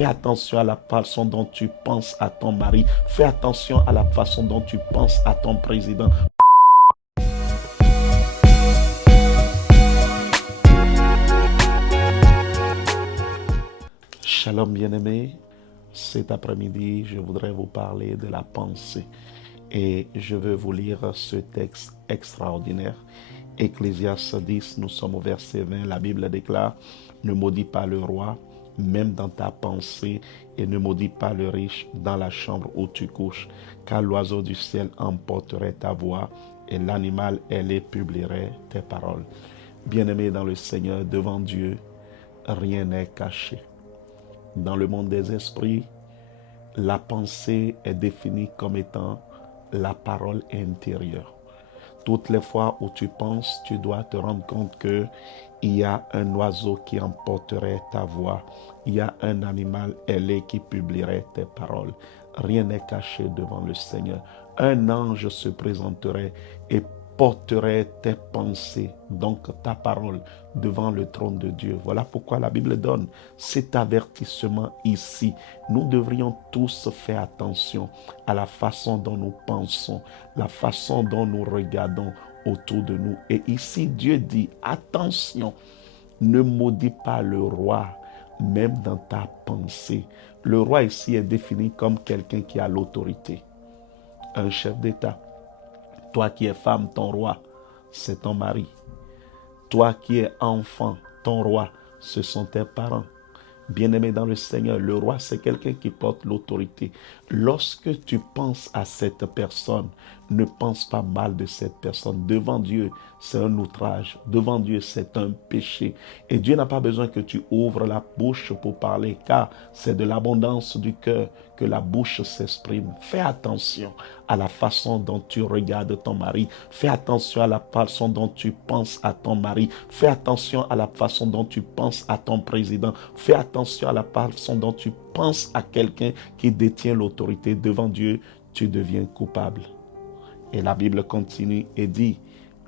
Fais attention à la façon dont tu penses à ton mari. Fais attention à la façon dont tu penses à ton président. Shalom bien-aimés, cet après-midi, je voudrais vous parler de la pensée et je veux vous lire ce texte extraordinaire. Ecclésiaste 10, nous sommes au verset 20, la Bible déclare « Ne maudis pas le roi, même dans ta pensée, et ne maudis pas le riche dans la chambre où tu couches, car l'oiseau du ciel emporterait ta voix et l'animal ailé publierait tes paroles. » Bien-aimés dans le Seigneur, devant Dieu, rien n'est caché. Dans le monde des esprits, la pensée est définie comme étant la parole intérieure. Toutes les fois où tu penses, tu dois te rendre compte que il y a un oiseau qui emporterait ta voix. Il y a un animal ailé qui publierait tes paroles. Rien n'est caché devant le Seigneur. Un ange se présenterait et porterait tes pensées, donc ta parole, devant le trône de Dieu. Voilà pourquoi la Bible donne cet avertissement ici. Nous devrions tous faire attention à la façon dont nous pensons, la façon dont nous regardons autour de nous. Et ici, Dieu dit, attention, ne maudis pas le roi, même dans ta pensée. Le roi ici est défini comme quelqu'un qui a l'autorité, un chef d'État. Toi qui es femme, ton roi, c'est ton mari. Toi qui es enfant, ton roi, ce sont tes parents. Bien-aimé dans le Seigneur, le roi, c'est quelqu'un qui porte l'autorité. Lorsque tu penses à cette personne, ne pense pas mal de cette personne. Devant Dieu, c'est un outrage. Devant Dieu, c'est un péché. Et Dieu n'a pas besoin que tu ouvres la bouche pour parler, car c'est de l'abondance du cœur que la bouche s'exprime. Fais attention à la façon dont tu regardes ton mari. Fais attention à la façon dont tu penses à ton mari. Fais attention à la façon dont tu penses à ton président. Fais attention à la façon dont tu penses à quelqu'un qui détient l'autorité. Devant Dieu, tu deviens coupable. Et la Bible continue et dit,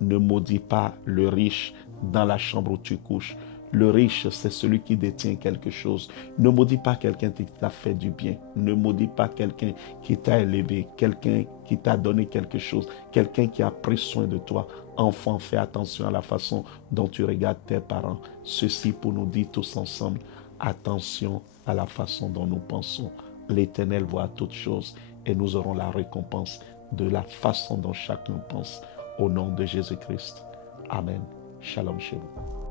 ne maudis pas le riche dans la chambre où tu couches. Le riche, c'est celui qui détient quelque chose. Ne maudis pas quelqu'un qui t'a fait du bien. Ne maudis pas quelqu'un qui t'a élevé, quelqu'un qui t'a donné quelque chose, quelqu'un qui a pris soin de toi. Enfant, fais attention à la façon dont tu regardes tes parents. Ceci pour nous dire tous ensemble, attention à la façon dont nous pensons. L'Éternel voit toutes choses et nous aurons la récompense de la façon dont chacun pense. Au nom de Jésus-Christ. Amen. Shalom chez vous.